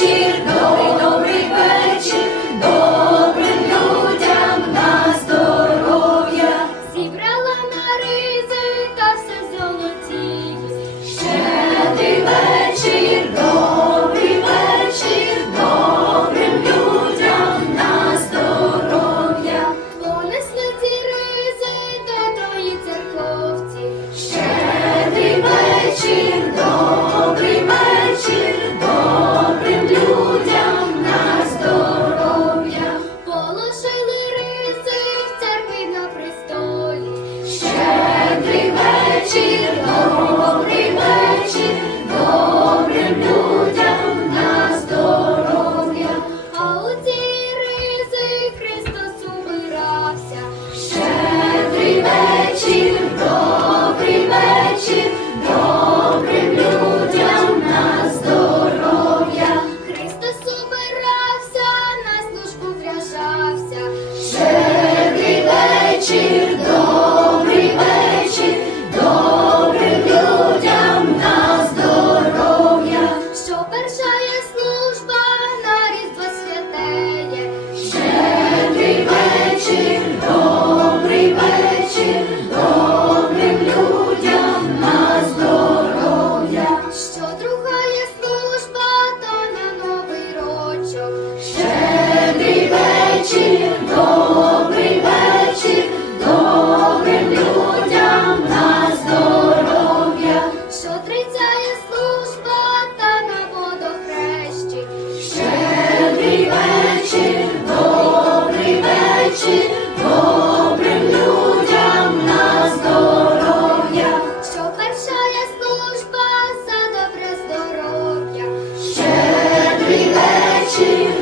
вечір. вечір до. вечір, добрий вечір, добрим людям на здоров'я, що першає служба за добре здоров'я, щедрий вечір.